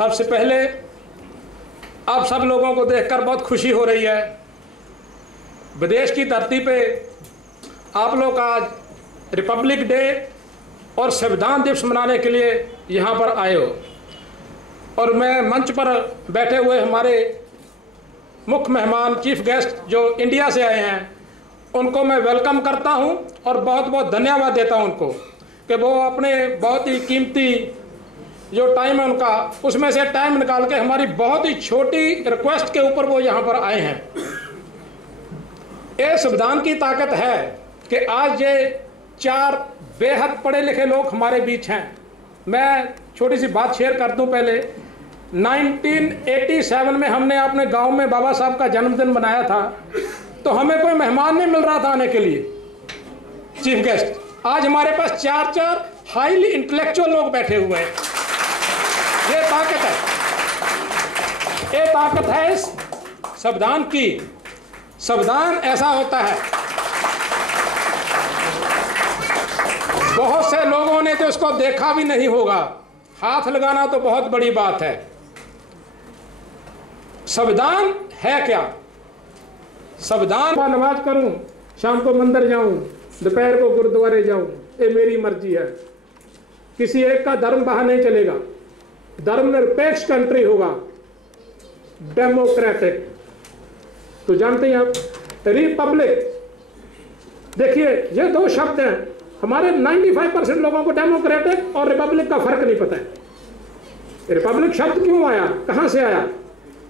सबसे पहले आप सब लोगों को देखकर बहुत खुशी हो रही है। विदेश की धरती पे आप लोग आज रिपब्लिक डे और संविधान दिवस मनाने के लिए यहाँ पर आए हो, और मैं मंच पर बैठे हुए हमारे मुख्य मेहमान चीफ गेस्ट जो इंडिया से आए हैं उनको मैं वेलकम करता हूँ और बहुत बहुत धन्यवाद देता हूँ उनको कि वो अपने बहुत ही कीमती जो टाइम है उनका, उसमें से टाइम निकाल के हमारी बहुत ही छोटी रिक्वेस्ट के ऊपर वो यहाँ पर आए हैं। ये संविधान की ताकत है कि आज ये 4 बेहद पढ़े लिखे लोग हमारे बीच हैं। मैं छोटी सी बात शेयर कर दूं पहले। 1987 में हमने अपने गांव में बाबा साहब का जन्मदिन मनाया था, तो हमें कोई मेहमान नहीं मिल रहा था आने के लिए, चीफ गेस्ट। आज हमारे पास 4 हाईली इंटेलेक्चुअल लोग बैठे हुए हैं। ये ताकत है, ये ताकत है इस संविधान की। संविधान ऐसा होता है, बहुत से लोगों ने तो इसको देखा भी नहीं होगा, हाथ लगाना तो बहुत बड़ी बात है। संविधान है क्या? संविधान का नमाज करूं, शाम को मंदिर जाऊं, दोपहर को गुरुद्वारे जाऊं, ये मेरी मर्जी है। किसी एक का धर्म बाहर नहीं चलेगा। धर्मनिरपेक्ष कंट्री होगा, डेमोक्रेटिक। तो जानते हैं आप, रिपब्लिक। देखिए ये 2 शब्द हैं, हमारे 95% लोगों को डेमोक्रेटिक और रिपब्लिक का फर्क नहीं पता है। रिपब्लिक शब्द क्यों आया, कहां से आया?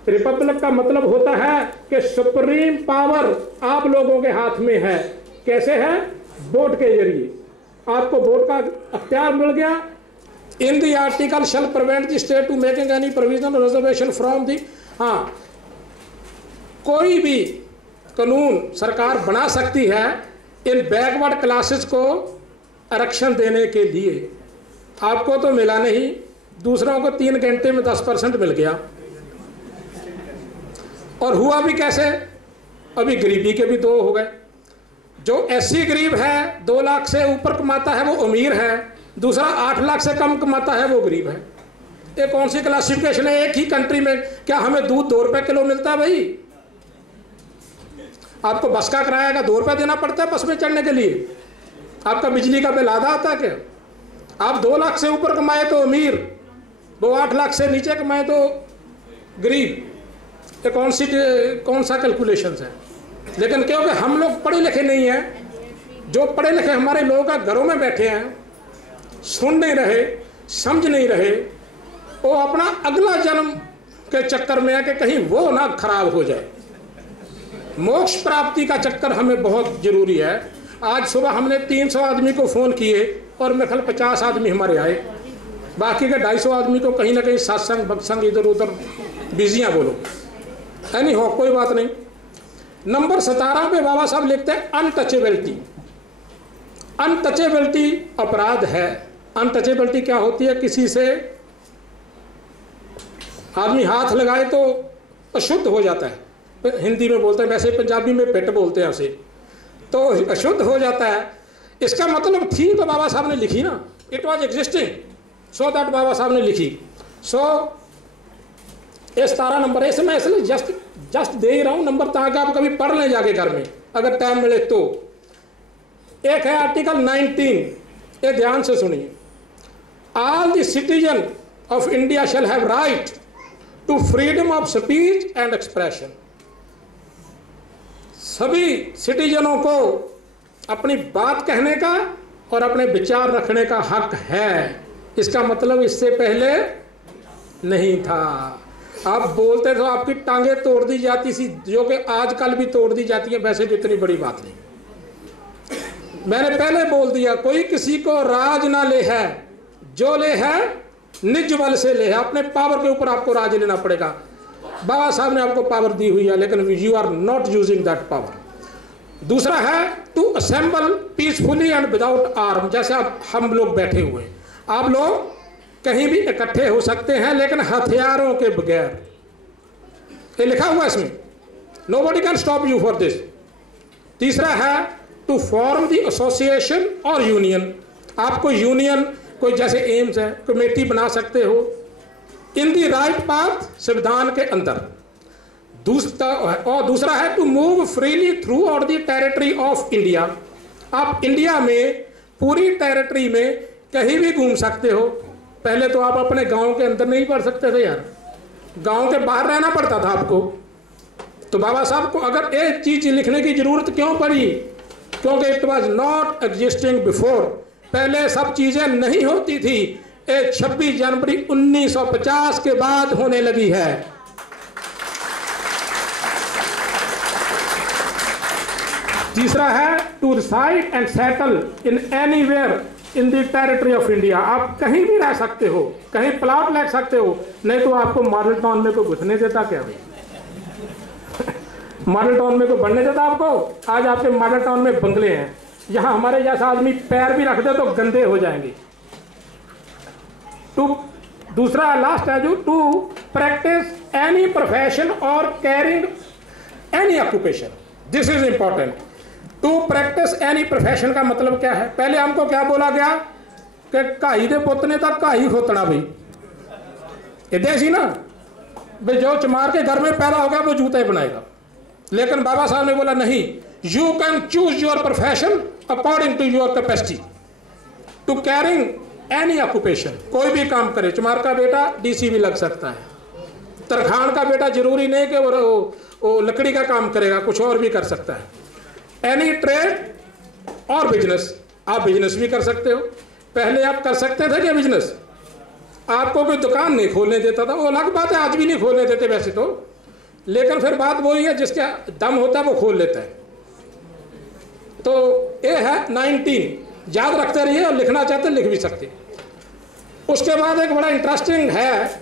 रिपब्लिक का मतलब होता है कि सुप्रीम पावर आप लोगों के हाथ में है। कैसे है? वोट के जरिए आपको वोट का अख्तियार मिल गया। In the article shall prevent the state to making any provision reservation from the. हाँ, कोई भी कानून सरकार बना सकती है इन बैकवर्ड क्लासेस को आरक्षण देने के लिए। आपको तो मिला नहीं, दूसरों को 3 घंटे में 10% मिल गया। और हुआ भी कैसे? अभी गरीबी के भी 2 हो गए। जो एससी गरीब है, 2 लाख से ऊपर कमाता है वो अमीर है, दूसरा 8 लाख से कम कमाता है वो गरीब है। ये कौन सी क्लासिफिकेशन है? एक ही कंट्री में क्या हमें दूध 2 रुपए किलो मिलता है भाई? आपको बस का किराया का 2 रुपए देना पड़ता है बस में चढ़ने के लिए? आपका बिजली का बिल आधा आता है क्या? आप 2 लाख से ऊपर कमाए तो अमीर, वो 8 लाख से नीचे कमाए तो गरीब। ये कौन सा कैलकुलेशन है? लेकिन क्योंकि हम लोग पढ़े लिखे नहीं हैं, जो पढ़े लिखे हमारे लोग घरों में बैठे हैं, सुन नहीं रहे, समझ नहीं रहे, वो अपना अगला जन्म के चक्कर में है कि कहीं वो ना खराब हो जाए। मोक्ष प्राप्ति का चक्कर हमें बहुत जरूरी है। आज सुबह हमने 300 आदमी को फ़ोन किए और मेरे ख्याल 50 आदमी हमारे आए, बाकी के 250 आदमी को कहीं ना कहीं सत्संग भक्संग इधर उधर बिजियाँ बोलो। नहीं हो, कोई बात नहीं। नंबर 17 पे बाबा साहब लिखते हैं अनटचेबिलिटी। अनटचेबिलिटी अपराध है। अनटचेबिलिटी क्या होती है? किसी से आदमी हाथ लगाए तो अशुद्ध हो जाता है, हिंदी में बोलते हैं, वैसे पंजाबी में पेट बोलते हैं उसे, तो अशुद्ध हो जाता है। इसका मतलब थी तो बाबा साहब ने लिखी ना, it was existing, so that Baba Saheb ने लिखी। सो ये 17 नंबर है, इसमें इसलिए जस्ट दे ही रहा हूँ नंबर ताकि आप कभी पढ़ लें जाके घर में अगर टाइम मिले तो। एक है आर्टिकल 19, ये ध्यान से सुनिए। All the citizen of India shall have right to freedom of speech and expression. सभी सिटीजनों को अपनी बात कहने का और अपने विचार रखने का हक है। इसका मतलब इससे पहले नहीं था। आप बोलते तो आपकी टांगे तोड़ दी जाती सी, जो कि आजकल भी तोड़ दी जाती है, वैसे तो इतनी बड़ी बात नहीं। मैंने पहले बोल दिया, कोई किसी को राज ना ले है, जो ले है निज बल से ले है। अपने पावर के ऊपर आपको राज लेना पड़ेगा। बाबा साहब ने आपको पावर दी हुई है, लेकिन you are not using that power. दूसरा है to assemble peacefully and without arm. जैसे आप हम लोग बैठे हुए, आप लोग कहीं भी इकट्ठे हो सकते हैं लेकिन हथियारों के बगैर। ये लिखा हुआ है इसमें, nobody can stop you for this. तीसरा है टू फॉर्म द एसोसिएशन और यूनियन। आपको यूनियन कोई जैसे एम्स है, कमेटी बना सकते हो, इन दी राइट पाथ, संविधान के अंदर। दूसरा है to move freely throughout the territory of India. आप इंडिया में पूरी टेरिटरी में कहीं भी घूम सकते हो। पहले तो आप अपने गांव के अंदर नहीं पढ़ सकते थे यार, गांव के बाहर रहना पड़ता था आपको। तो बाबा साहब को अगर एक चीज लिखने की जरूरत क्यों पड़ी? क्योंकि it was not existing before, पहले सब चीजें नहीं होती थी। एक 26 जनवरी 1950 के बाद होने लगी है। तीसरा है to reside and settle in anywhere in the territory of India. आप कहीं भी रह सकते हो, कहीं प्लॉट ले सकते हो, नहीं तो आपको मॉडल टाउन में कोई घुसने देता क्या भाई? मॉडल टाउन में कोई बढ़ने देता आपको? आज आपके मॉडल टाउन में बंगले हैं, यहाँ हमारे जैसा आदमी पैर भी रख दे तो गंदे हो जाएंगे। दूसरा लास्ट है जो टू प्रैक्टिस एनी प्रोफेशन और carrying any occupation. This is important. To practice any profession का मतलब क्या है? पहले हमको क्या बोला गया कि काई दे पुत ने तक काई खोतना भाई, इधे सी ना भाई, जो चमार के घर में पैदा हो गया वो जूते बनाएगा। लेकिन बाबा साहब ने बोला नहीं, you can choose your profession according to your capacity to carrying any occupation. कोई भी काम करे, चमार का बेटा डीसी भी लग सकता है, तरखान का बेटा जरूरी नहीं कि वो लकड़ी का काम करेगा, कुछ और भी कर सकता है। एनी ट्रेड और बिजनेस, आप बिजनेस भी कर सकते हो। पहले आप कर सकते थे क्या बिजनेस? आपको कोई दुकान नहीं खोलने देता था, वो अलग बात है, आज भी नहीं खोलने देते वैसे तो, लेकिन फिर बात वही है जिसका दम होता है वो खोल लेता है। तो ये है 19, याद रखते रहिए, और लिखना चाहते लिख भी सकते। उसके बाद एक बड़ा इंटरेस्टिंग है,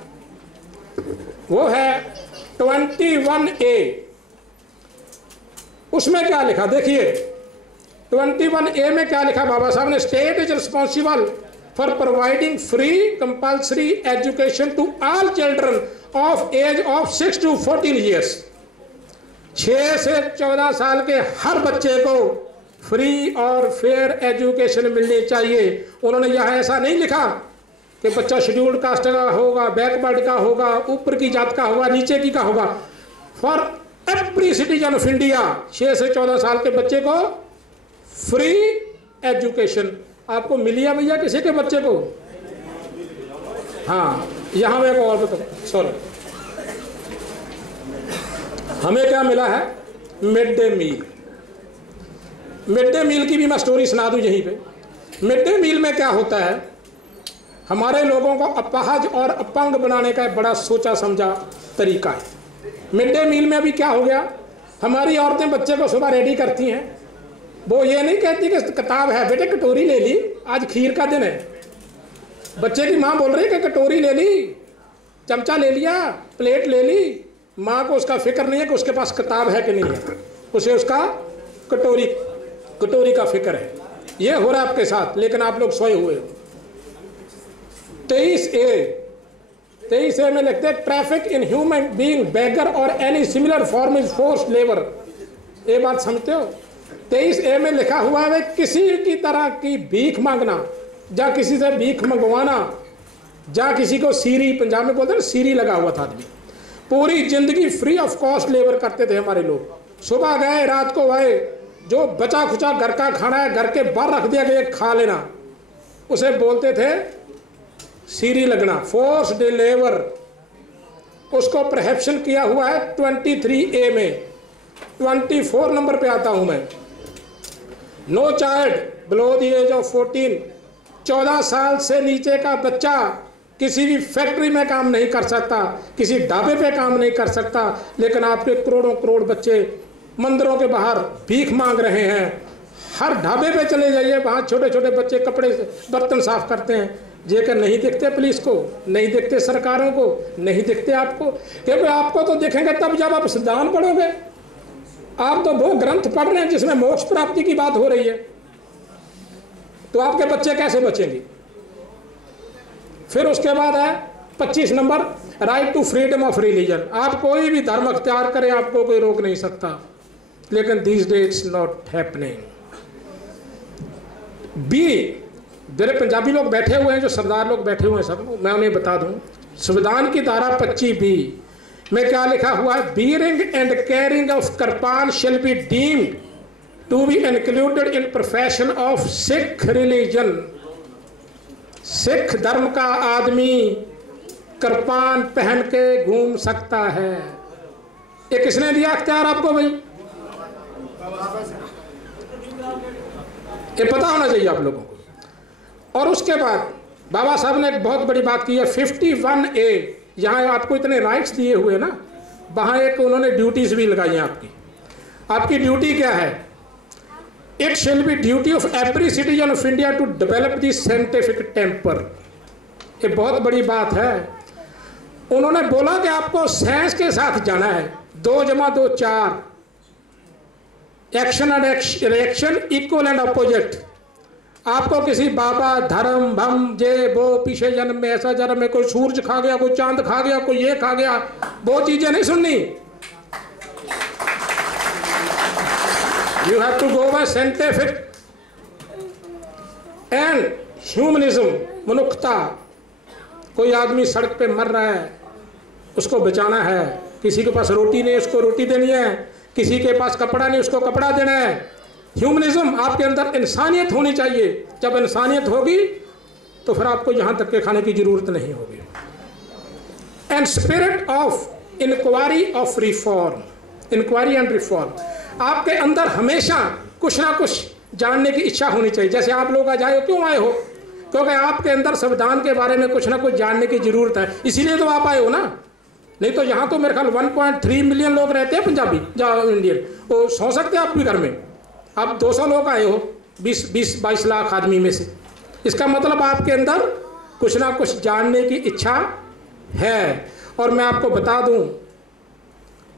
वो है 21A। उसमें क्या लिखा देखिए, 21A में क्या लिखा बाबा साहब ने? State is responsible for providing free compulsory education to all children of age of 6 to 14 years. 6 से 14 साल के हर बच्चे को फ्री और फेयर एजुकेशन मिलनी चाहिए। उन्होंने यहाँ ऐसा नहीं लिखा कि बच्चा शेड्यूल्ड कास्ट का होगा, बैकवर्ड का होगा, ऊपर की जात का होगा, नीचे की का होगा। For every citizen of India 6 से 14 साल के बच्चे को फ्री एजुकेशन। आपको मिली है भैया किसी के बच्चे को? हाँ, यहां मैं और बताऊं, सॉरी, हमें क्या मिला है? Mid day meal. Mid day meal की भी मैं स्टोरी सुना दूं यहीं पे। मिड डे मील में क्या होता है, हमारे लोगों को अपाहज और अपंग बनाने का एक बड़ा सोचा समझा तरीका है। मिड डे मील में अभी क्या हो गया, हमारी औरतें बच्चे को सुबह रेडी करती हैं, वो ये नहीं कहती कि किताब है बेटे कटोरी ले ली, आज खीर का दिन है। बच्चे की माँ बोल रही है कि कटोरी ले ली, चमचा ले लिया, प्लेट ले ली। माँ को उसका फिक्र नहीं है कि उसके पास किताब है कि नहीं है, उसे उसका कटोरी का फिक्र है। ये हो रहा है आपके साथ, लेकिन आप लोग सोए हुए हो। 23A में लिखते हैं ट्रैफिक इन ह्यूमन बीइंग, बेगर और any similar form is forced labour. ये बात समझते हो? 23A में लिखा हुआ है किसी की तरह की भीख मांगना, या किसी से भीख मंगवाना, या किसी को सीरी, पंजाब में बोलते हैं सीरी लगा हुआ था आदमी। पूरी जिंदगी फ्री ऑफ कॉस्ट लेबर करते थे हमारे लोग। सुबह गए, रात को आए, जो बचा खुचा घर का खाना है घर के बाहर रख दिया गया खा लेना, उसे बोलते थे सीरी लगना, फोर्स लेबर। उसको प्रोहिबिशन किया हुआ है 23A में। 24 नंबर पे आता हूं मैं। No child below the age of 14, 14 साल से नीचे का बच्चा किसी भी फैक्ट्री में काम नहीं कर सकता, किसी ढाबे पे काम नहीं कर सकता। लेकिन आपके करोड़ों करोड़ बच्चे मंदिरों के बाहर भीख मांग रहे हैं। हर ढाबे पे चले जाइए, वहाँ छोटे छोटे बच्चे कपड़े बर्तन साफ करते हैं। जेकर नहीं दिखते पुलिस को, नहीं दिखते सरकारों को, नहीं दिखते आपको, क्योंकि आपको तो दिखेंगे तब जब आप संविधान पढ़ोगे। आप तो वो ग्रंथ पढ़ रहे हैं जिसमें मोक्ष प्राप्ति की बात हो रही है, तो आपके बच्चे कैसे बचेंगे? फिर उसके बाद है 25 number, right to freedom of religion. आप कोई भी धर्म अख्तियार करें, आपको कोई रोक नहीं सकता। लेकिन these days it's not happening. B, मेरे पंजाबी लोग बैठे हुए हैं, जो सरदार लोग बैठे हुए हैं सब, मैं उन्हें बता दूं, संविधान की धारा 25B में क्या लिखा हुआ है? Bearing and carrying of kirpan shall be deemed to be included in profession of Sikh religion. Sikh धर्म का आदमी कृपान पहन के घूम सकता है। ये किसने दिया अख्तियार आपको भाई? ये पता होना चाहिए आप लोगों को। और उसके बाद बाबा साहब ने एक बहुत बड़ी बात की है 51A। यहाँ आपको इतने राइट्स दिए हुए ना, वहाँ एक उन्होंने ड्यूटीज भी लगाई हैं आपकी। आपकी ड्यूटी क्या है? It shall be duty of every citizen of India to develop the scientific temper. ये बहुत बड़ी बात है। उन्होंने बोला कि आपको साइंस के साथ जाना है। 2 + 2 4, action and reaction equal and opposite. आपको किसी बाबा धर्म भम जे वो पीछे जन्म में ऐसा जन्म में कोई सूरज खा गया, कोई चांद खा गया, कोई ये खा गया, वो चीजें नहीं सुननी। You have to go by scientific and humanism, मनुष्यता। कोई आदमी सड़क पे मर रहा है, उसको बचाना है। किसी के पास रोटी नहीं, उसको रोटी देनी है। किसी के पास कपड़ा नहीं, उसको कपड़ा देना है। ह्यूमनिज्म, आपके अंदर इंसानियत होनी चाहिए। जब इंसानियत होगी तो फिर आपको यहाँ तक के खाने की जरूरत नहीं होगी। And spirit of inquiry of reform, inquiry and reform. आपके अंदर हमेशा कुछ ना कुछ जानने की इच्छा होनी चाहिए। जैसे आप लोग आज आए हो, क्यों आए हो? क्योंकि आपके अंदर संविधान के बारे में कुछ ना कुछ जानने की जरूरत है, इसीलिए तो आप आए हो ना। नहीं तो यहाँ तो मेरे ख्याल 1.3 मिलियन लोग रहते हैं पंजाबी इंडियन। वो सो सकते हैं आप भी घर में। आप 200 लोग आए हो 20-22 लाख आदमी में से। इसका मतलब आपके अंदर कुछ ना कुछ जानने की इच्छा है। और मैं आपको बता दूं,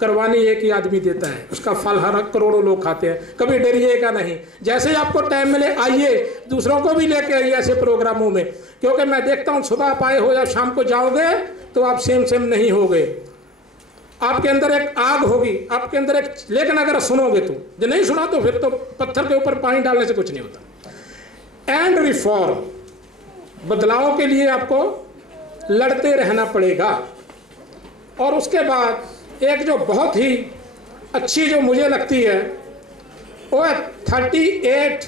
कुर्बानी एक ही आदमी देता है, उसका फल हर करोड़ों लोग खाते हैं। कभी डरिएगा नहीं। जैसे ही आपको टाइम मिले आइए, दूसरों को भी लेके आइए ऐसे प्रोग्रामों में। क्योंकि मैं देखता हूँ सुबह आप आए हो या शाम को जाओगे तो आप सेम नहीं होगे। आपके अंदर एक आग होगी, आपके अंदर एक, लेकिन अगर सुनोगे तो, जो नहीं सुना तो फिर तो पत्थर के ऊपर पानी डालने से कुछ नहीं होता। एंड रिफॉर्म, बदलाव के लिए आपको लड़ते रहना पड़ेगा। और उसके बाद एक जो बहुत ही अच्छी जो मुझे लगती है वो है 38।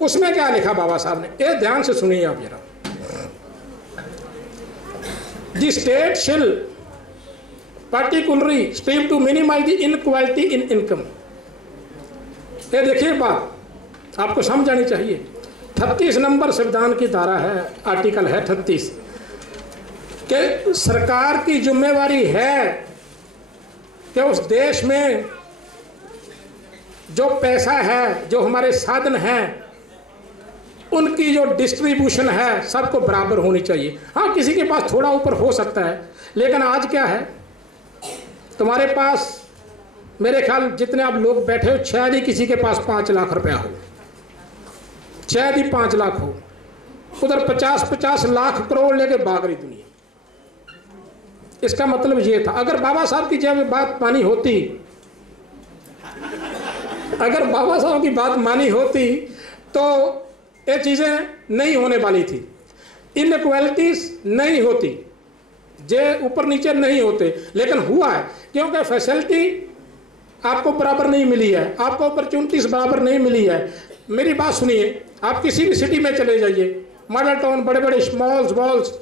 उसमें क्या लिखा बाबा साहब ने, ये ध्यान से सुनिए आप जरा। The state shall particularly strive to minimize the inequality in income। ये देखिए बात आपको समझ आनी चाहिए। 36 नंबर संविधान की धारा है, आर्टिकल है 36 कि सरकार की जिम्मेवारी है कि उस देश में जो पैसा है, जो हमारे साधन हैं, उनकी जो डिस्ट्रीब्यूशन है सबको बराबर होनी चाहिए। हाँ, किसी के पास थोड़ा ऊपर हो सकता है, लेकिन आज क्या है, तुम्हारे पास मेरे ख्याल जितने आप लोग बैठे हो शायद ही किसी के पास 5 लाख रुपया हो, शायद ही 5 लाख हो। उधर 50-50 लाख करोड़ लेके भाग रही दुनिया। इसका मतलब ये था, अगर बाबा साहब की जब बात मानी होती, अगर बाबा साहब की बात मानी होती तो ये चीज़ें नहीं होने वाली थी, इनइक्वालिटीज नहीं होती, जे ऊपर नीचे नहीं होते। लेकिन हुआ है क्योंकि फैसिलिटी आपको बराबर नहीं मिली है, आपको अपॉर्चुनिटीज बराबर नहीं मिली है। मेरी बात सुनिए, आप किसी भी सिटी में चले जाइए, मॉडल टाउन, बड़े बड़े मॉल्स,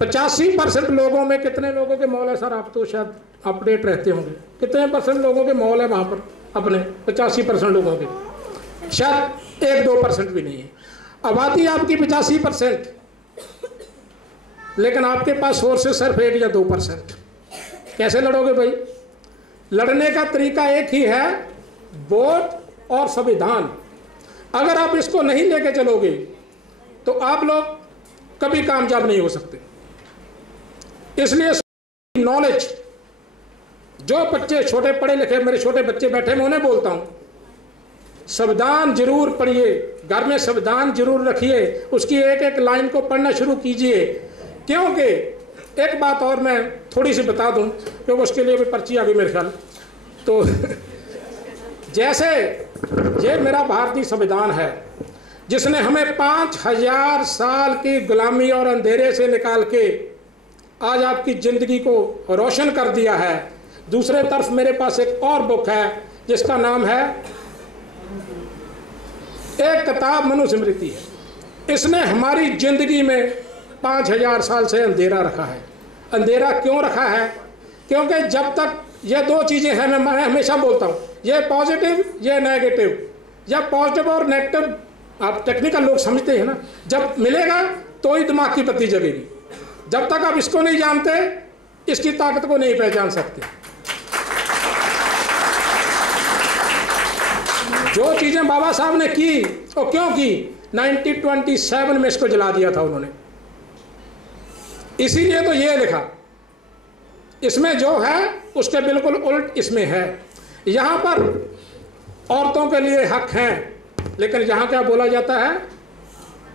85% लोगों में, कितने लोगों के मॉल है सर? आप तो शायद अपडेट रहते होंगे, कितने % लोगों के मॉल है वहाँ पर? अपने 85% लोगों के, शायद 1-2% भी नहीं है। आबादी आपकी 85%, लेकिन आपके पास सोर्सेस सिर्फ 1 या 2%। कैसे लड़ोगे भाई? लड़ने का तरीका एक ही है, वोट और संविधान। अगर आप इसको नहीं लेके चलोगे तो आप लोग कभी कामयाब नहीं हो सकते। इसलिए नॉलेज, जो बच्चे छोटे पढ़े लिखे, मेरे छोटे बच्चे बैठे, मैं उन्हें बोलता हूं संविधान जरूर पढ़िए, घर में संविधान जरूर रखिए, उसकी एक एक लाइन को पढ़ना शुरू कीजिए। क्योंकि एक बात और मैं थोड़ी सी बता दूं, क्योंकि उसके लिए भी पर्ची आ गई मेरे ख्याल। तो जैसे ये मेरा भारतीय संविधान है, जिसने हमें 5000 साल की गुलामी और अंधेरे से निकाल के आज आपकी ज़िंदगी को रोशन कर दिया है। दूसरे तरफ मेरे पास एक और बुक है जिसका नाम है एक किताब मनुस्मृति है। इसने हमारी ज़िंदगी में 5000 साल से अंधेरा रखा है। अंधेरा क्यों रखा है? क्योंकि जब तक ये दो चीज़ें हैं, मैं हमेशा बोलता हूँ, ये पॉजिटिव ये नेगेटिव, जब पॉजिटिव और नेगेटिव आप टेक्निकल लोग समझते हैं ना, जब मिलेगा तो ही दिमाग की बत्ती जगेगी। जब तक आप इसको नहीं जानते, इसकी ताकत को नहीं पहचान सकते। जो चीज़ें बाबा साहब ने की और क्यों की, 1927 में इसको जला दिया था उन्होंने। इसीलिए तो ये लिखा, इसमें जो है उसके बिल्कुल उल्ट इसमें है। यहाँ पर औरतों के लिए हक हैं, लेकिन यहाँ क्या बोला जाता है,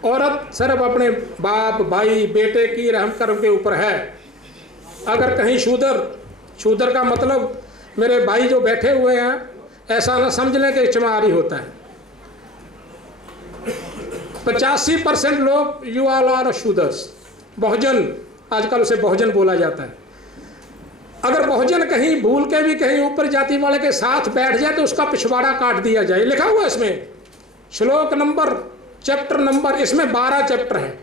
औरत सिर्फ अपने बाप भाई बेटे की रहम करम के ऊपर है। अगर कहीं शूदर का मतलब मेरे भाई जो बैठे हुए हैं ऐसा ना समझ लें कि चमारी होता है। 85% लोग यू ऑल आर शूदर्स। बहुजन, आजकल उसे बहुजन बोला जाता है। अगर बहुजन कहीं भूल के भी कहीं ऊपर जाति वाले के साथ बैठ जाए तो उसका पिछवाड़ा काट दिया जाए, लिखा हुआ इसमें। श्लोक नंबर, चैप्टर नंबर, इसमें 12 चैप्टर हैं।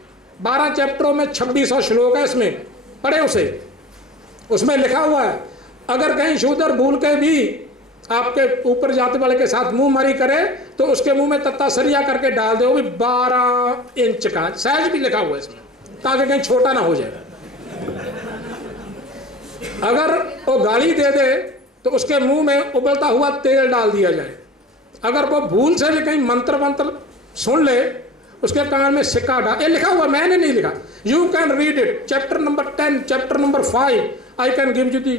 12 चैप्टरों में 2600 श्लोक है, इसमें पढ़े उसे। उसमें लिखा हुआ है अगर कहीं शूदर भूल के भी आपके ऊपर जाति वाले के साथ मुंह मारी करे तो उसके मुंह में तत्ता सरिया करके डाल दो, भी 12 इंच का साइज भी लिखा हुआ है इसमें, ताकि कहीं छोटा ना हो जाए। अगर वो गाली दे दे तो उसके मुंह में उबलता हुआ तेल डाल दिया जाए। अगर वो भूल से भी कहीं मंत्र सुन ले, उसके कान में सिक्का डाल, ये लिखा हुआ, मैंने नहीं लिखा। You can read it, chapter number 10, chapter number 5, I can give you the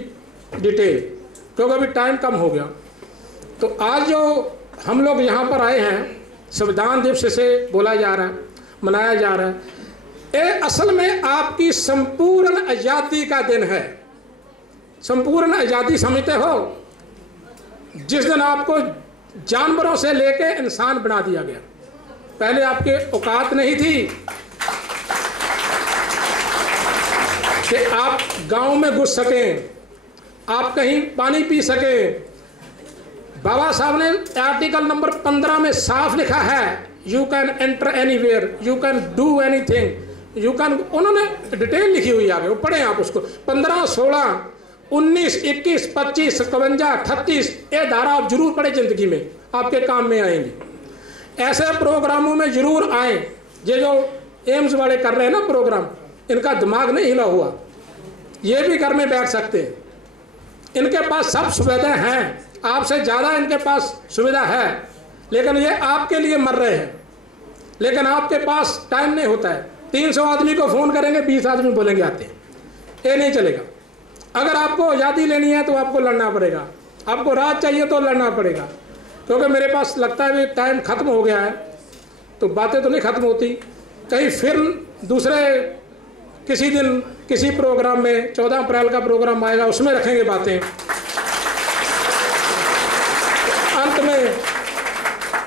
detail, क्योंकि अभी टाइम कम हो गया। तो आज जो हम लोग यहाँ पर आए हैं, संविधान दिवस से बोला जा रहा है, मनाया जा रहा है, ये असल में आपकी संपूर्ण आज़ादी का दिन है। संपूर्ण आज़ादी समझते हो? जिस दिन आपको जानवरों से लेके इंसान बना दिया गया। पहले आपके औकात नहीं थी कि आप गांव में घुस सकें, आप कहीं पानी पी सकें। बाबा साहब ने आर्टिकल नंबर 15 में साफ लिखा है, you can enter anywhere, you can do anything, you can, उन्होंने डिटेल लिखी हुई आगे, वो पढ़ें आप उसको। 15, 16, 19, 21, 25, 57, 38, ये धारा आप जरूर पढ़े, जिंदगी में आपके काम में आएंगी। ऐसे प्रोग्रामों में जरूर आए। ये जो एम्स वाले कर रहे हैं ना प्रोग्राम, इनका दिमाग नहीं हिला हुआ, ये भी घर में बैठ सकते हैं। इनके पास सब सुविधाएं हैं, आपसे ज़्यादा इनके पास सुविधा है, लेकिन ये आपके लिए मर रहे हैं। लेकिन आपके पास टाइम नहीं होता है। 300 आदमी को फ़ोन करेंगे, 20 आदमी बोलेंगे आते हैं, ये नहीं चलेगा। अगर आपको आज़ादी लेनी है तो आपको लड़ना पड़ेगा, आपको राज चाहिए तो लड़ना पड़ेगा। क्योंकि मेरे पास लगता है भी टाइम ख़त्म हो गया है, तो बातें तो नहीं ख़त्म होती। कहीं फिर दूसरे किसी दिन किसी प्रोग्राम में 14 अप्रैल का प्रोग्राम आएगा, उसमें रखेंगे बातें। अंत में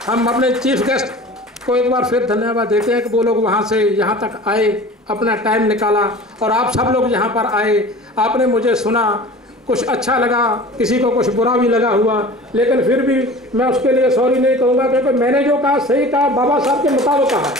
हम अपने चीफ गेस्ट को एक बार फिर धन्यवाद देते हैं कि वो लोग वहाँ से यहाँ तक आए, अपना टाइम निकाला, और आप सब लोग यहाँ पर आए, आपने मुझे सुना। कुछ अच्छा लगा, किसी को कुछ बुरा भी लगा हुआ, लेकिन फिर भी मैं उसके लिए सॉरी नहीं कहूँगा, क्योंकि मैंने जो कहा सही कहा, बाबा साहब के मुताबिक कहा।